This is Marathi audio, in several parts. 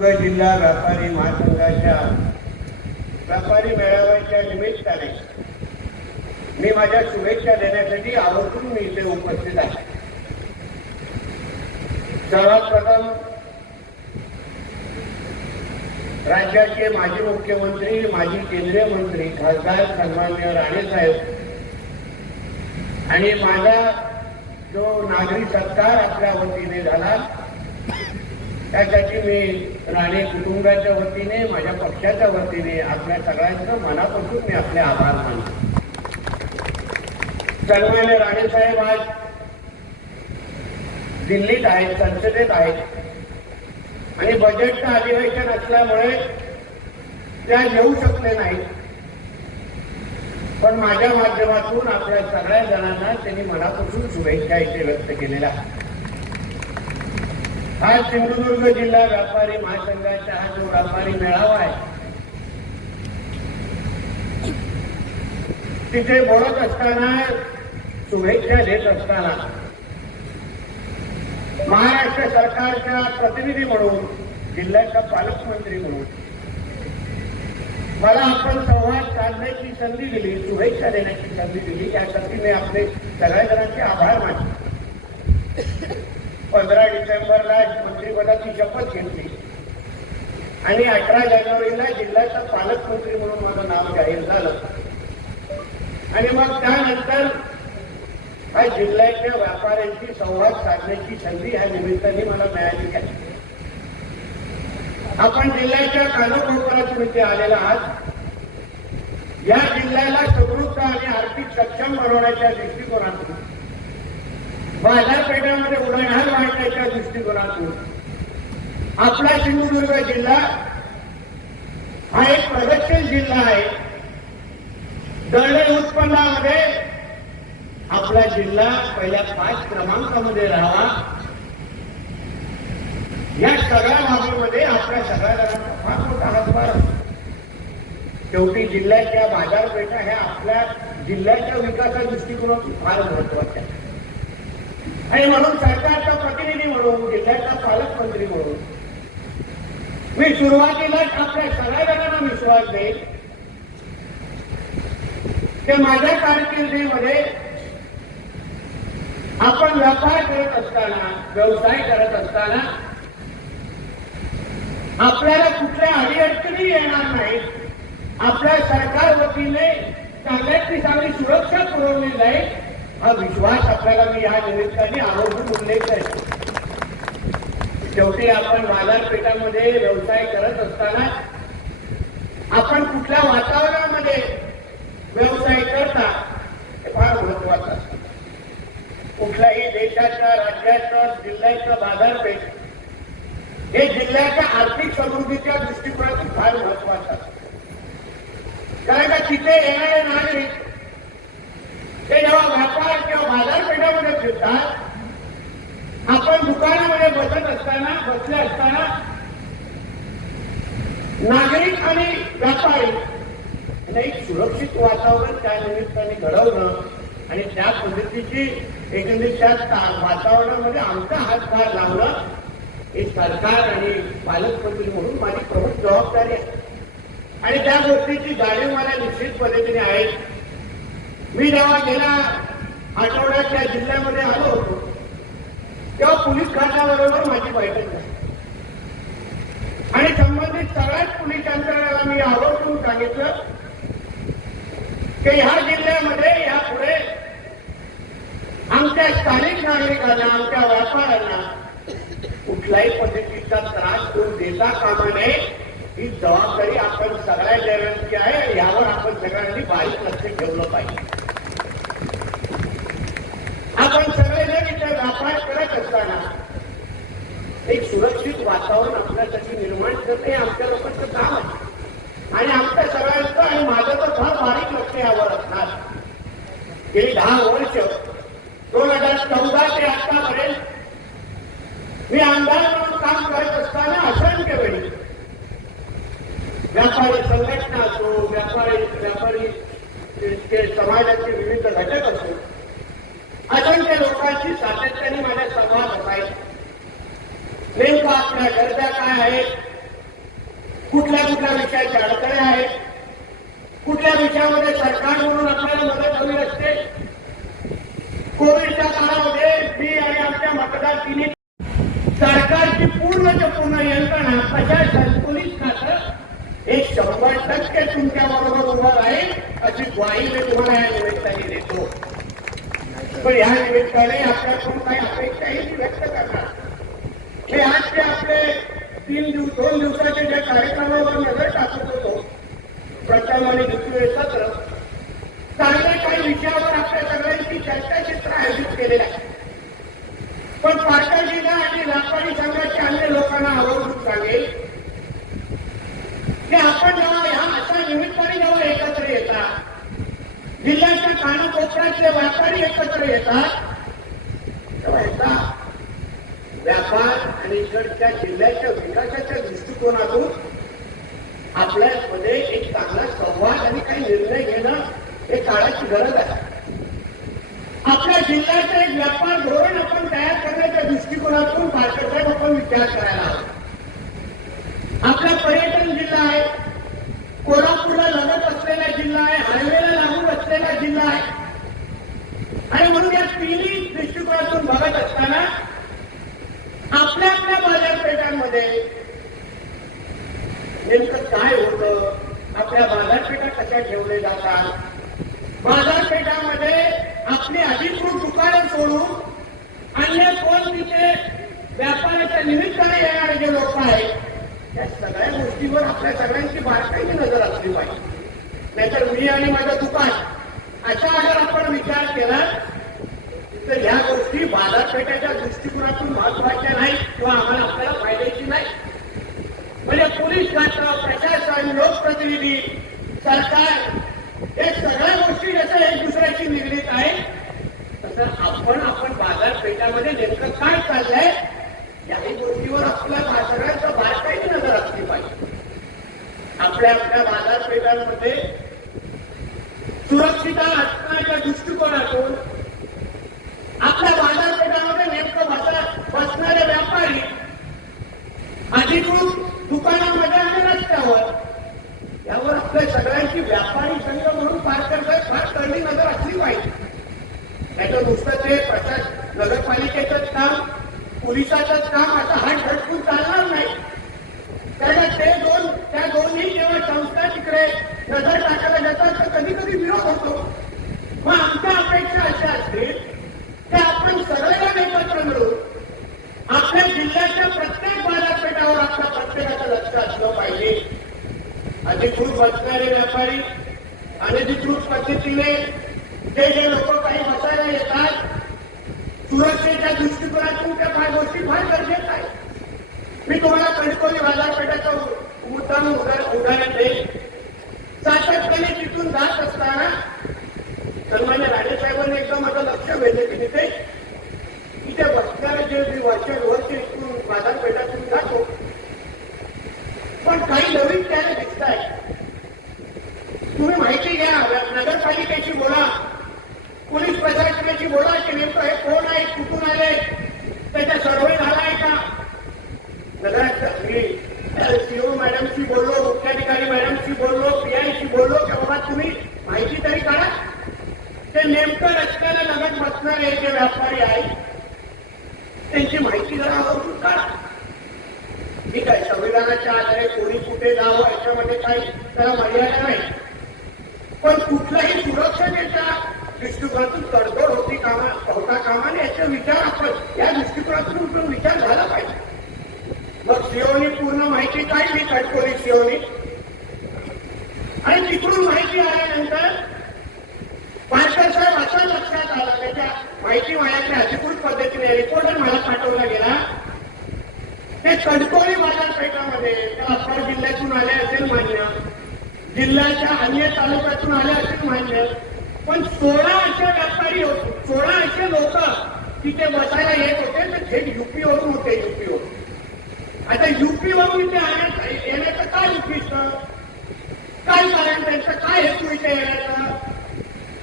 सिंधुदुर्ग जिल्हा व्यापारी महासंघाच्या व्यापारी मेळाव्याच्या निमित्ताने मी माझ्या शुभेच्छा देण्यासाठी आवर्जून मी इथे उपस्थित आहे. सर्वात प्रथम राज्याचे माजी मुख्यमंत्री माजी केंद्रीय मंत्री खासदार सन्मान्य राणेसाहेब आणि माझा जो नागरी सत्कार आपल्या वतीने झाला त्यासाठी मी राणे कुटुंबाच्या वतीने माझ्या पक्षाच्या वतीने आपल्या सगळ्यांचं मनापासून मी आपले आभार मानतो. सन्मान्य राणेसाहेब आज दिल्लीत आहेत संसदेत आहेत. आणि बजेटचं अधिवेशन असल्यामुळे त्या येऊ शकले नाहीत. पण माझ्या माध्यमातून आपल्या सगळ्या जणांना त्यांनी मनापासून शुभेच्छा इथे व्यक्त केलेल्या आहेत. हा सिंधुदुर्ग जिल्हा व्यापारी महासंघाचा हा जो व्यापारी मेळावा आहे तिथे बोलत असताना शुभेच्छा देत असताना महाराष्ट्र सरकारच्या प्रतिनिधी म्हणून जिल्ह्याचा पालकमंत्री म्हणून मला आपण संवाद साधण्याची संधी दिली शुभेच्छा देण्याची संधी दिली यासाठी मी आपले सगळ्या जणांचे आभार मानले पंधरा डिसेंबरला मंत्रिपदाची शपथ घेतली. आणि अठरा जानेवारीला जिल्ह्याचा पालकमंत्री म्हणून माझं नाव जाहीर झालं. आणि मग त्यानंतर हा जिल्ह्याच्या व्यापाऱ्यांशी संवाद साधण्याची संधी ह्या निमित्ताने मला मिळाली आहे. आपण जिल्ह्याच्या कानाकोपऱ्यातून इथे आलेला आहात. या जिल्ह्याला समृद्ध आणि आर्थिक सक्षम बनवण्याच्या दृष्टिकोनातून बाजारपेठामध्ये उलाढाल वाढण्याच्या दृष्टिकोनातून. आपला सिंधुदुर्ग जिल्हा हा एक प्रगतशील जिल्हा आहे. दळणे उत्पन्नामध्ये आपला जिल्हा पहिल्या पाच क्रमांकामध्ये राहावा. या सगळ्या बाबीमध्ये आपल्या सगळ्या जणांचा फार मोठा हातभार शेवटी जिल्ह्याच्या बाजारपेठा ह्या आपल्या जिल्ह्याच्या विकासा दृष्टिकोनातून फार महत्त्वाच्या आणि म्हणून सरकारचा प्रतिनिधी म्हणून जिल्ह्याचा पालकमंत्री म्हणून. मी सुरुवातीलाच आपल्या सगळ्या जणांना विश्वास देईल की माझ्या कारकिर्दीमध्ये आपण व्यापार करत असताना व्यवसाय करत असताना आपल्याला कुठल्या अडीअडचणी येणार नाही आपल्या सरकार वतीने चांगल्यातली चांगली सुरक्षा पुरवली जाईल. हा विश्वास आपल्याला मी या निमित्ताने आवर्जून उल्लेख आहे. शेवटी आपण बाजारपेठामध्ये व्यवसाय करत असताना आपण कुठल्या वातावरणामध्ये व्यवसाय करता हे फार महत्वाचं असतं. कुठल्याही देशाच्या राज्याचं जिल्ह्याचं बाजारपेठ हे जिल्ह्याच्या आर्थिक समृद्धीच्या दृष्टिकोनातून फार महत्वाचं असतं. कारण का तिथे येणारे नागरिक ते जेव्हा व्यापार किंवा बाजारपेठामध्ये फिरतात आपण दुकानामध्ये बसत असताना बसले असताना नागरिक आणि व्यापारी यांना एक सुरक्षित वातावरण त्या निमित्ताने घडवणं आणि त्या पद्धतीची एकंदरीत त्या वातावरणामध्ये आमचा हातभार लावणं हे सरकार आणि पालकमंत्री म्हणून माझी प्रमुख जबाबदारी आहे. आणि त्या गोष्टीची जाणीव मला निश्चित पद्धतीने आहे. मी जेव्हा गेल्या आठवड्यात त्या जिल्ह्यामध्ये आलो होतो तेव्हा पोलीस खात्याबरोबर माझी बैठक झाली. आणि संबंधित सगळ्याच पोलीस यंत्रणाला मी आवर्जून सांगितलं की ह्या जिल्ह्यामध्ये यापुढे आमच्या स्थानिक नागरिकांना आमच्या व्यापाऱ्यांना कुठल्याही पद्धतीचा त्रास होऊन देता कामा नये ही जबाबदारी आपण सगळ्या जणांची आहे यावर आपण सगळ्यांनी बारीक लक्ष ठेवलं पाहिजे आपण सगळेजण इथे व्यापार करत असताना एक सुरक्षित वातावरण आपल्यासाठी निर्माण करणे हे आमच्या लोकांचं काम आहे. आणि आमच्या सगळ्यांचं आणि माझं तर फार बारीक लक्ष यावर असणार. गेली दहा वर्ष दोन हजार चौदा ते आतापर्यंत मी आमदार म्हणून काम करत असताना असंख्य वेळी व्यापारी संघटना असो व्यापारी व्यापारी ते- समाजाचे विविध घटक असो असंख्य लोकांशी सातत्याने माझ्या संवाद असायचा. नेमका आपल्या गरजा काय आहेत? कुठल्या कुठल्या विषयाचे अडथळे आहेत? कुठल्या विषयामध्ये सरकार म्हणून आपल्याला मदत हवी असते? कोविडच्या काळामध्ये मी आणि आमच्या मतदार तिन्ही सरकारची पूर्णच्या पूर्ण यंत्रणा प्रशासन पोलीस खातं एक शंभर टक्के तुमच्या बरोबर उभं राहील अशी ग्वाही मी तुम्हाला या निमित्ताने देतो. पण या निमित्ताने आपल्याकडून काही अपेक्षाही व्यक्त करणार हे आजचे आपले तीन दिवस दोन दिवसाचे ज्या कार्यक्रमावर नजर टाकत होतो प्रथम आणि दुसरे सत्र चांगल्या काही विषयावर आपल्या सगळ्यांची चर्चाचित्र आयोजित केलेलं आहे. पण पालघर आणि व्यापारी संघाचे अन्य लोकांना आवर्जून सांगेल की आपण जेव्हा ह्या अशा निमित्ताने जेव्हा एकत्र येतात जिल्ह्याच्या कानाकोपऱ्यातले व्यापारी एकत्र येतात व्यापार आणि इकडच्या जिल्ह्याच्या विकासाच्या दृष्टिकोनातून आपल्यामध्ये एक चांगला संवाद आणि काही निर्णय घेणं हे काळाची गरज आहे. आपल्या जिल्ह्याचं एक व्यापार धोरण आपण तयार करण्याच्या दृष्टिकोनातून पालकसाहेब आपण विचार करायला हवा. आपला पर्यटन जिल्हा आहे कोल्हापूरला लगत असलेला जिल्हा आहे हायवेला लागून असलेला जिल्हा आहे. आणि म्हणून या तिन्ही दृष्टिकोनातून बघत असताना आपल्या आपल्या बाजारपेठांमध्ये नेमकं काय होतं? आपल्या बाजारपेठा कशा ठेवले जातात? बाजारपेठामध्ये आपली अधिकृत दुकानं सोडून अन्य कोण तिथे व्यापाराच्या निमित्ताने येणारे जे लोक आहेत या सगळ्या गोष्टीवर आपल्या सगळ्यांची बारकाईने नजर असली पाहिजे. नाहीतर मी आणि माझं दुकान अशा जर आपण विचार केला तर ह्या गोष्टी बाजारपेठेच्या दृष्टिकोनातून महत्त्वाच्या नाही किंवा आम्हाला आपल्याला फायद्याची नाही. म्हणजे पोलीस खातं प्रशासन लोकप्रतिनिधी सरकार हे सगळ्या गोष्टी जसं एक दुसऱ्याशी निगडीत आहे तसं आपण आपण बाजारपेठामध्ये नेमकं काय चाललंय याही गोष्टीवर आपल्या सगळ्यांचं बारकाईने नजर असली पाहिजे. आपल्या आपल्या बाजारपेठांमध्ये सुरक्षिता असण्याच्या दृष्टिकोनातून आपल्या बाजारपेठामध्ये नेमकं बसा असणारे व्यापारी अधिकृत दुकानामध्ये आणि रस्त्यावर यावर आपल्या सगळ्यांची व्यापारी संघ म्हणून फार करता फार करणी नजर असली पाहिजे. त्याच्या नुसतं ते प्रशासन नगरपालिकेचंच काम पोलिसाचंच काम आता हा झटकून चालणार नाही. त्याला ते दोन त्या दोन्ही जेव्हा संस्था तिकडे नजर टाकायला जातात तर कधी कधी विरोध होतो. मग आमच्या अपेक्षा अशा असतील की आपण सगळेजण एकत्र मिळून आपल्या जिल्ह्याच्या प्रत्येक बाजारपेठावर आपल्या प्रत्येकाचं लक्ष असलं पाहिजे. अधिकृत बसणारे व्यापारी अनधिकृत पद्धतीने जे जे लोक काही बसायला येतात सुरक्षेच्या दृष्टिकोनातून त्या फार गोष्टी फार गरजेच्या आहेत. मी तुम्हाला कणकोली बाजारपेठाचं मुद्दा उदाहरण देईन. सातत्याने तिथून जात असताना सन्मान्य राजेसाहेबांनी एकदा माझं लक्ष वेधलं की तिथे इथे बसणारे बाजारपेठातून जातो पण काही नवीन त्याने दिसत आहे तुम्ही माहिती घ्या नगरपालिकेची बोला पोलीस प्रशासनाची बोला की नेमकं हे कोण आहे कुठून आले त्याचा सर्वे झालाय का नगरात मी सीओ मॅडमशी बोललो मुख्याधिकारी मॅडमशी बोललो पीआयशी बोललो की बाबा तुम्ही माहिती तरी काढा ते नेमकं रस्त्याला लगत बसणारे जे व्यापारी आहेत त्यांची माहिती जरा आवर्जून काढा ठीक आहे संविधानाच्या आधारे कोणी कुठे जावं याच्यामध्ये काही त्याला मर्यादा नाही पण कुठल्याही सुरक्षतेच्या दृष्टिकोनातून तडजोड होती कामा होता कामाने याचा विचार आपण या दृष्टिकोनातून पण विचार झाला पाहिजे मग सीओनी पूर्ण माहिती काढली कटकोली सीओनी आणि तिकडून माहिती आल्यानंतर पालकर साहेब असा लक्षात आला. त्याच्या माहिती माझ्याकडे अधिकृत पद्धतीने रिपोर्टर मला पाठवला गेला. ते कणकोली बाजारपेठामध्ये त्या अप्पर जिल्ह्यातून आले असेल मान्य. जिल्ह्याच्या अन्य तालुक्यातून आले असेल मान्य. पण सोळा असे व्यापारी होते सोळा असे लोक तिथे बसायला येत होते तर थेट युपी वरून होते युपी वरून आता युपी वरून इथे आणण्याचं येण्याचं काय उद्दिष्ट? काय करायपेक्षा काय हेतू विचारायचा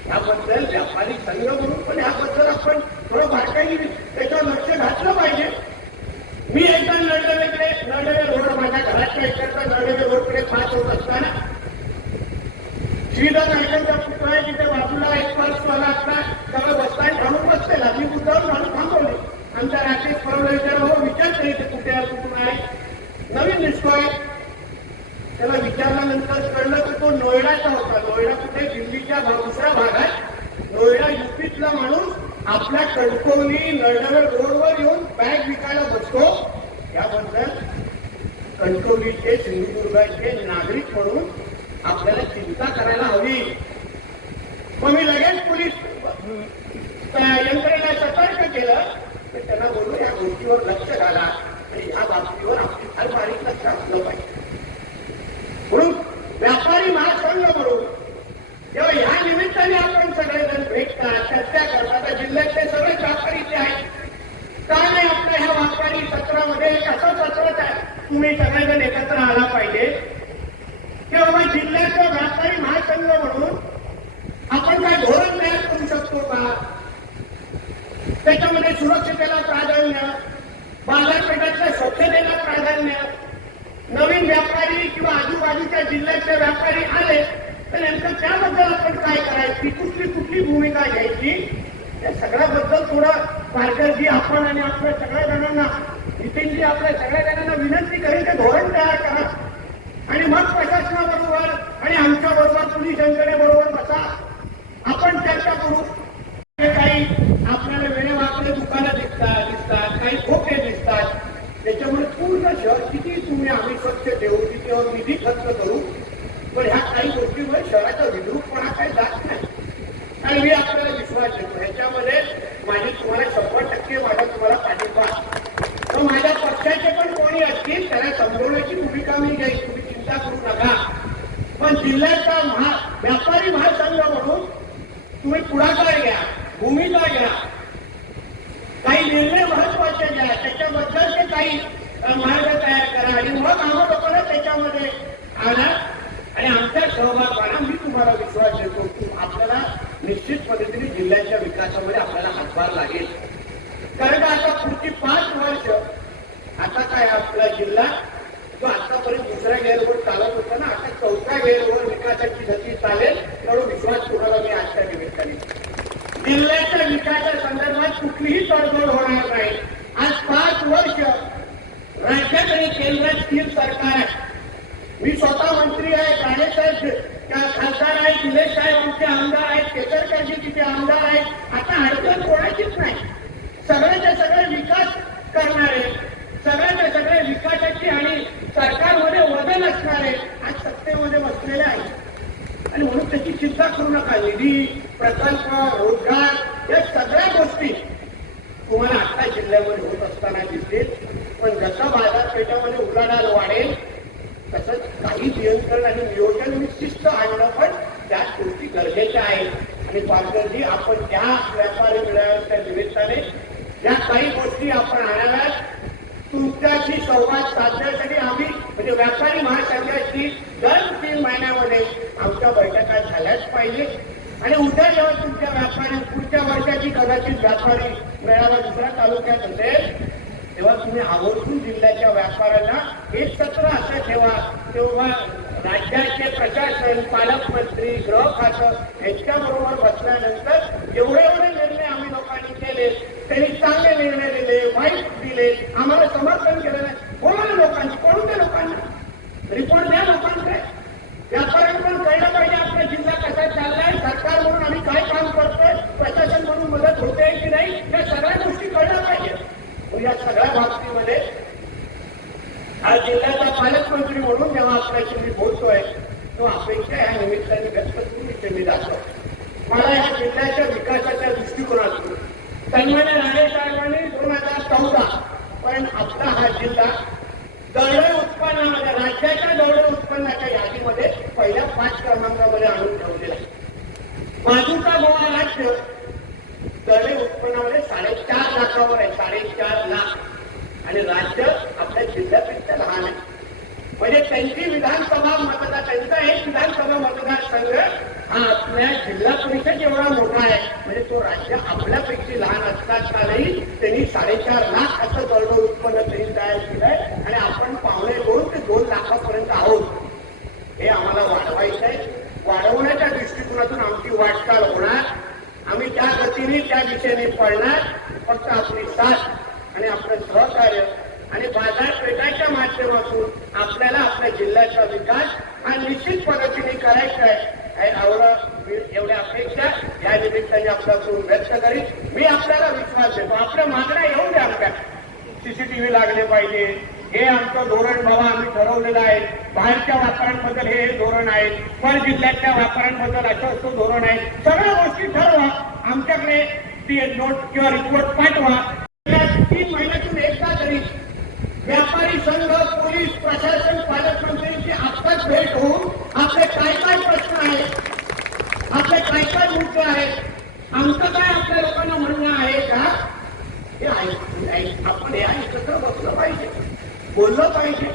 याबद्दल व्यापारी संघ म्हणून पण याबद्दल आपण थोडं भाषाही त्याच्यावर लक्ष घातलं पाहिजे. मी एकदा लढलेले नडलेले लढलेले रोड माझ्या घराच्या एकदा लढलेले रोडकडे पाच होत असताना श्रीदा नायकांचं नोएडाचा होता. नोएडा कुठे? दिल्लीच्या दुसऱ्या भागात. नोएडा युपीतला माणूस आपल्या कणकवली नळनगर रोडवर येऊन बॅग विकायला बसतो. याबद्दल कणकवलीचे सिंधुदुर्गाचे नागरिक म्हणून आपल्याला चिंता करायला हवी. मग मी लगेच पोलीस त्या यंत्रणेला सतर्क केलं. तर त्यांना बोलू या गोष्टीवर लक्ष घाला. आणि या बाबतीवर आपली फार बारीक लक्ष असलं पाहिजे. म्हणून व्यापारी महासंघ म्हणून. जेव्हा ह्या निमित्ताने आपण सगळेजण भेटतात चर्चा करतात जिल्ह्यातले सगळे व्यापारी इथे आहेत. का नाही आपल्या ह्या व्यापारी सत्रामध्ये कसं असं तुम्ही सगळेजण एकत्र आला पाहिजे. तेव्हा जिल्ह्याचा व्यापारी महासंघ म्हणून आपण काय धोरण तयार करू शकतो का? त्याच्यामध्ये सुरक्षितेला प्राधान्य बाजारपेठातल्या स्वच्छतेला प्राधान्य नवीन व्यापारी किंवा आजूबाजूच्या जिल्ह्याचे व्यापारी आले तर नेमकं त्याबद्दल आपण काय करायची? कुठली कुठली भूमिका घ्यायची? या सगळ्याबद्दल थोडं पारकरजी आपण आणि आपल्या सगळ्या जणांना नितीनजी आपल्या सगळ्या जणांना विनंती करेल ते धोरण तयार करा आणि मग प्रशासनाबरोबर आणि आमच्या बरोबर पोलीस यंत्रणेबरोबर बसा आपण चर्चा करू हे काही आपल्याला वेळेवाकडे दुकानं दिसतात दिसतात काही खोके दिसतात त्याच्यामुळे पूर्ण शहर किती तुम्ही आम्ही स्वच्छ ठेवू तिच्यावर निधी खर्च करू पण ह्या काही गोष्टीमुळे शहराचा विद्रूपपणा काही जात नाही आणि मी आपल्याला विश्वास देतो ह्याच्यामध्ये माझी तुम्हाला शंभर टक्के माझा तुम्हाला पाठिंबा तर माझ्या पक्षाचे पण कोणी असतील त्याला समजवण्याची भूमिका मी घेईन तुम्ही चिंता करू नका पण जिल्ह्याचा महा व्यापारी महासंघ म्हणून तुम्ही पुढाकार घ्या भूमिका घ्या. काही निर्णय महत्त्वाचे घ्या त्याच्याबद्दलचे काही मार्ग तयार करा आणि मग आम्हा लोकांना त्याच्यामध्ये आणा. आणि आमच्या सहभाग मी तुम्हाला विश्वास देतो की आपल्याला निश्चित पद्धतीने जिल्ह्याच्या विकासामध्ये आपल्याला हातभार लागेल. कारण आता पुढची पाच वर्ष आता काय आपला जिल्हा तो आतापर्यंत दुसऱ्या गेअरवर चालत होता ना आता चौथ्या गेअरवर विकासाची गती चालेल एवढा विश्वास तुम्हाला मी आजच्या निमित्ताने जिल्ह्याच्या विकासा संदर्भात कुठलीही तडजोड होणार नाही. आज पाच वर्ष राज्यात आणि केंद्रात स्थिर सरकार आहे. मी स्वतः मंत्री आहे गाणेसाहेब खासदार आहेत निलेश साहेब आमचे आमदार आहेत केसरकरजी तिथे आमदार आहेत. आता अडचण कोणाचीच नाही. सगळ्याच्या सगळे विकास करणारे सगळ्याच्या सगळे विकासाची आणि सरकारमध्ये वजन असणारे आज सत्तेमध्ये बसलेले आहेत. आणि म्हणून त्याची चिंता करू नका. निधी प्रकल्प रोजगार या सगळ्या गोष्टी तुम्हाला आता जिल्ह्यामध्ये होत असताना दिसतील. पण जसं बाजारपेठामध्ये उलाढाल वाढेल तसंच काही नियंत्रण आणि नियोजन आणि शिस्त आणणं पण त्याच गोष्टी गरजेच्या आहेत. आणि पालकरजी आपण त्या व्यापारी मेळाव्याच्या निमित्ताने या काही गोष्टी आपण आणाव्यात तुमच्याशी संवाद साधण्यासाठी आम्ही म्हणजे व्यापारी महासंघाची दर तीन महिन्यामध्ये आमच्या बैठका झाल्याच पाहिजे. आणि उद्या जेव्हा तुमच्या व्यापारी पुढच्या वर्षाची कदाचित व्यापारी मेळावा दुसऱ्या तालुक्यात असेल तेव्हा तुम्ही आवर्जून जिल्ह्याच्या व्यापाऱ्यांना एक सत्र असं ठेवा. तेव्हा राज्याचे प्रशासन पालकमंत्री गृह खातं यांच्याबरोबर बसल्यानंतर एवढे एवढे निर्णय आम्ही लोकांनी केले. त्यांनी चांगले निर्णय दिले वाईट दिले. आम्हाला समर्थन केलं नाही. कोणाला ना लोकांची लोकांना? रिपोर्ट द्या लोकांकडे व्यापाऱ्यांना पण कळलं पाहिजे आपला जिल्हा कसा चाललाय सरकार म्हणून आम्ही काय काम करतोय प्रशासन म्हणून मदत होते की नाही या सगळ्या गोष्टी कळल्या पाहिजे. या सगळ्या बाबतीमध्ये आज जिल्ह्याचा पालकमंत्री म्हणून जेव्हा आपल्याशी मी बोलतोय तो अपेक्षा या निमित्ताने व्यक्त करून इथे जातो मला या जिल्ह्याच्या विकासाच्या दृष्टिकोनातून सन्मान्य राणे साहेबांनी दोन हजार चौदा पण आपला हा जिल्हा दळणे उत्पन्नामध्ये राज्याच्या दळणे उत्पन्नाच्या यादीमध्ये पहिल्या पाच क्रमांकामध्ये आणून ठेवलेला आहे. बाजूचा गोवा राज्य दळणे उत्पन्नामध्ये साडेचार लाखावर आहे साडेचार लाख. आणि राज्य आपल्या जिल्ह्यापेक्षा लहान आहे. म्हणजे त्यांची विधानसभा मतदार त्यांचा एक विधानसभा मतदारसंघ हा आपल्या जिल्हा परिषद एवढा मोठा आहे. म्हणजे तो राज्य आपल्यापेक्षा लहान असतानाही त्यांनी साडेचार लाख असं दळणं उत्पन्न त्यांनी तयार केलंय आणि आपण पावणे दोन ते दोन लाखापर्यंत आहोत. हे आम्हाला वाढवायचं आहे. वाढवण्याच्या दृष्टिकोनातून आमची वाटचाल होणार आम्ही त्या गतीने त्या दिशेने पळणार फक्त आपली साथ आणि आपलं सहकार्य आणि बाजारपेठाच्या माध्यमातून आपल्याला आपल्या जिल्ह्याचा विकास हा निश्चित पद्धतीने करायचा आहे. एवढ्या अपेक्षा या निमित्ताने आपल्याकडून व्यक्त करीत मी आपल्याला विश्वास देतो. आपल्या मागण्या येऊ द्या आमच्या सीसीटीव्ही लागले पाहिजे. हे आमचं धोरण बाबा आम्ही ठरवलेलं आहे. बाहेरच्या वापरांबद्दल हे धोरण आहे. पर जिल्ह्यातल्या वापरांबद्दल असं असं धोरण आहे. सगळ्या गोष्टी ठरवा. आमच्याकडे ती नोट किंवा रिपोर्ट पाठवा. तीन महिन्यातून एकदा तरी व्यापारी संघ पोलीस प्रशासन पालकमंत्र्यांची आत्ताच भेट होऊन आपले काय काय प्रश्न आहेत आपले काय काय मुद्दे आहेत आमचं काय आपल्या लोकांना म्हणणं आहे का? हे आपण हे ऐकत बसलो. बोललं पाहिजे.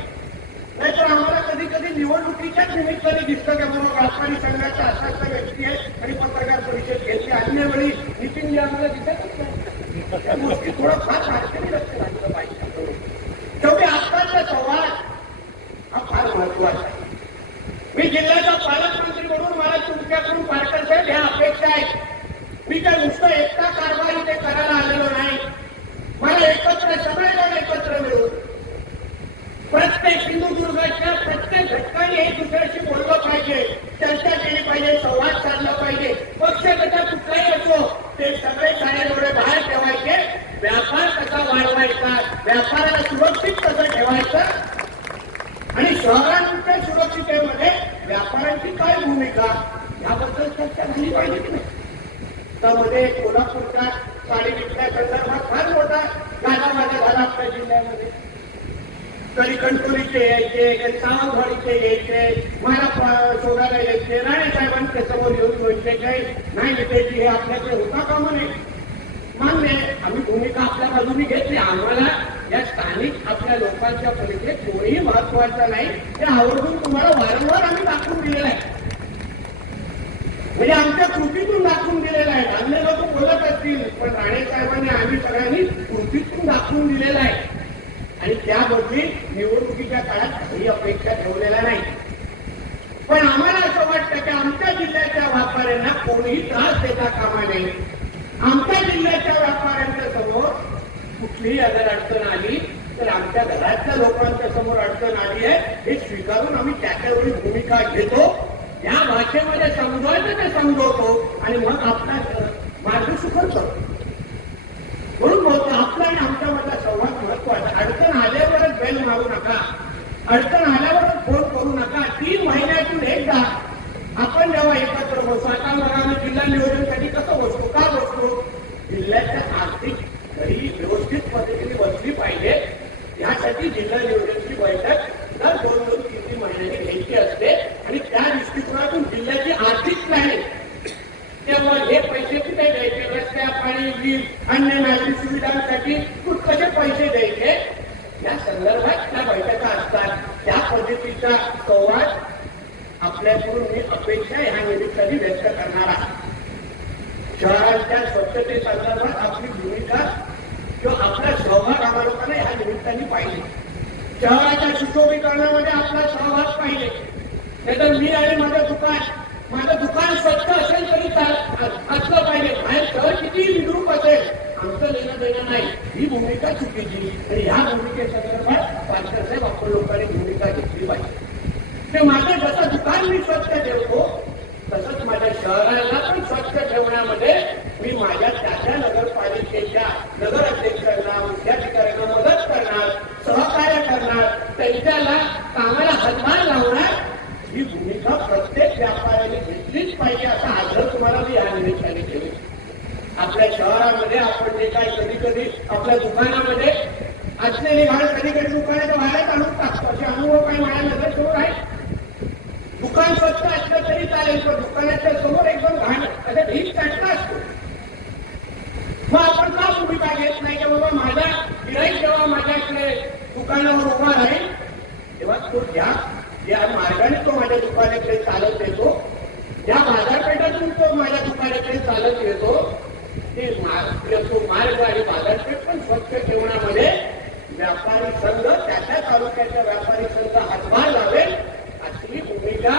नाहीतर आम्हाला कधी कधी निवडणुकीच्याच निमित्ताने दिसतं की बाबा व्यापारी संघाचा असा व्यक्ती आहे. आणि पत्रकार परिषद घेतली. अन्य वेळी नितीन जे आम्हाला दिसतच नाही? त्या गोष्टी थोडं फार आश्चर्य लक्ष घातलं पाहिजे. शेवटी आत्ताचा संवाद हा फार महत्त्वाचा आहे. मी जिल्ह्याचा पालकमंत्री म्हणून मला तुमच्याकडून पालकर साहेब ह्या अपेक्षा आहेत. मी काय नुसतं एकटा कारभार इथे करायला आलेलो नाही. मला एकत्र सगळेजण एकत्र मिळून प्रत्येक सिंधुदुर्गाच्या प्रत्येक घटकाने एक दुसऱ्याशी बोललं पाहिजे. चर्चा केली पाहिजे संवाद साधला पाहिजे. पक्ष कसा कुठलाही असो ते सगळे सारे बाहेर ठेवायचे. व्यापार कसा वाढवायचा व्यापाराला सुरक्षित कसं ठेवायचं? आणि शहरांच्या सुरक्षितेमध्ये व्यापाऱ्यांची काय भूमिका? याबद्दल चर्चा झाली पाहिजे की नाही? त्यामध्ये कोल्हापूरचा साडी विकल्या संदर्भात फार मोठा गाजावाजा झाला आपल्या जिल्ह्यामध्ये. कधी कणकुलीचे यायचे कधी सावंतवाडीचे यायचे मला शोधायला यायचे. राणे साहेबांच्या समोर येऊन म्हणायचे काही नाही त्याची हे आपल्याकडे होता का म्हणे? मान्य आम्ही भूमिका आपल्या बाजूने घेतली. आम्हाला या स्थानिक आपल्या लोकांच्या पलीकडे कोणीही महत्वाचं नाही. हे आवर्जून तुम्हाला वारंवार आम्ही दाखवून दिलेलं आहे. म्हणजे आमच्या कृतीतून दाखवून दिलेलं आहे. अन्य लोक बोलत असतील पण राणे साहेबांनी आम्ही सगळ्यांनी कृतीतून दाखवून दिलेलं आहे. आणि त्याबद्दली निवडणुकीच्या काळात काही अपेक्षा ठेवलेल्या नाही. पण आम्हाला असं वाटतं की आमच्या जिल्ह्याच्या व्यापाऱ्यांना कोणीही त्रास देता कामा नये. आमच्या जिल्ह्याच्या व्यापाऱ्यांच्या समोर कुठलीही अगर अडचण आली तर आमच्या घरातल्या लोकांच्या समोर अडचण आली आहे हे स्वीकारून आम्ही त्याच्यावरील भूमिका घेतो. या भाषेमध्ये समजवायचं ते समजवतो आणि मग आपला मार्ग सुखर करतो म्हणून बोलतो आपला आणि आमच्यामधला संवाद महत्त्वाचा अडचण आल्यावरच नका. अडचण आल्यावरच फोन करू नका. तीन महिन्यातून एकदा आपण जेव्हा एकत्र बसू आता जिल्हा नियोजन कसं बसतो का बसतो जिल्ह्याच्या आर्थिक घरी व्यवस्थित पद्धतीने बसली पाहिजे यासाठी जिल्हा नियोजनची बैठक दर दोन दोन तीन तीन महिन्यांनी घ्यायची असते आणि त्या दृष्टिकोनातून जिल्ह्याची आर्थिक प्लॅनिंग तेव्हा हे पैसे कुठे द्यायचे रस्त्या पाणी वीज अन्य नागरी सुविधांसाठी कुठ कसे पैसे द्यायचे या संदर्भात त्या बैठका असतात त्या पद्धतीचा संवाद आपल्याकडून मी अपेक्षा ह्या निमित्ताने व्यक्त करणार आहे त्या स्वच्छते संदर्भात आपली भूमिका किंवा आपला सहभाग आम्हा लोकांना या निमित्ताने पाहिजे. शहराच्या सुशोभीकरणामध्ये आपला सहभाग पाहिजे. नाहीतर मी आणि माझं दुकान माझं दुकान स्वच्छ असेल तरी असलं पाहिजे. बाहेर शहर किती विद्रूप असेल आमचं लेणं देणं नाही. ही भूमिका चुकीची. आणि ह्या भूमिकेसंदर्भात पालकर साहेब आपण लोकांनी भूमिका घेतली पाहिजे. ते माझं जसं दुकान मी स्वच्छ ठेवतो तसंच माझ्या शहराला पण स्वच्छ ठेवण्यामध्ये मी माझ्या त्या नगर नगरपालिकेच्या नगराध्यक्षांना मुख्याधिकाऱ्यांना मदत करणार सहकार्य करणार त्यांच्याला कामाला हातभार लावणार. ही भूमिका प्रत्येक व्यापाऱ्याने घेतलीच पाहिजे असा आग्रह तुम्हाला मी या निमित्ताने केले. आपल्या शहरामध्ये आपण जे काय कधी कधी आपल्या दुकानामध्ये असलेली भाड कधी कधी दुकानाच्या बाहेर आणून टाकतो. असे अनुभव काही माझ्या नजरेसमोर आहे दुकान स्वच्छ असलं तरी चालेल पण दुकानाच्या समोर एकदम घाण असं भीत टाकला असतो. मग आपण का भूमिका घेत नाही? की बाबा माझा गिराईक जेव्हा माझ्याकडे दुकानावर उभा राहील तेव्हा तो ज्या या मार्गाने तो माझ्या दुकानाकडे चालत येतो. ज्या बाजारपेठातून तो माझ्या दुकानाकडे चालत येतो. ते मार्ग तो मार्ग आणि बाजारपेठ पण स्वच्छ ठेवण्यामध्ये व्यापारी संघ त्या त्या तालुक्याच्या व्यापारी संघ हातभार लावेल. असली भूमिका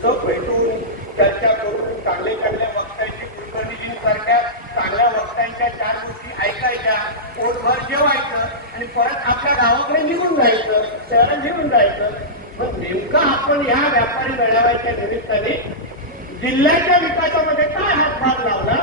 पुस्तक भेटून चर्चा करून चांगले चांगल्या वक्त्यांची कुलकर्णी सारख्या चांगल्या वक्त्यांच्या चार गोष्टी ऐकायच्या पोटभर जेवायचं आणि परत आपल्या गावाकडे निघून जायचं शहरात निघून जायचं. मग नेमकं आपण ह्या व्यापारी मेळाव्याच्या निमित्ताने जिल्ह्याच्या विकासामध्ये काय हातभार लावला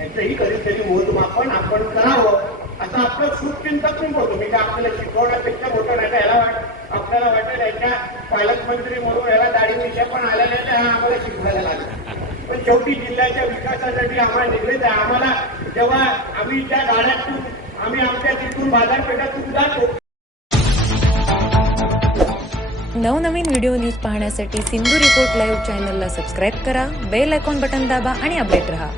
याचंही कधीतरी मोजमापन आपण करावं असं आपलं सुचिंतक बोलतो मी काय आपल्याला शिकवण्यापेक्षा मोठं नाही का याला वाटतं आपल्याला वाटेल याच्या पालकमंत्री म्हणून याला दाढी मिशा पण आलेल्या नाही हा आम्हाला शिकवायला लागला. पण शेवटी जिल्ह्याच्या विकासासाठी आम्हाला निघलेच आहे. आम्हाला जेव्हा आम्ही त्या गाड्यातून आम्ही आमच्या तिथून बाजारपेठातून जातो. नवनवीन व्हिडिओ न्यूज पाहण्यासाठी सिंधू रिपोर्ट लाईव्ह चॅनलला सबस्क्राईब करा बेल आयकॉन बटन दाबा आणि अपडेट रहा.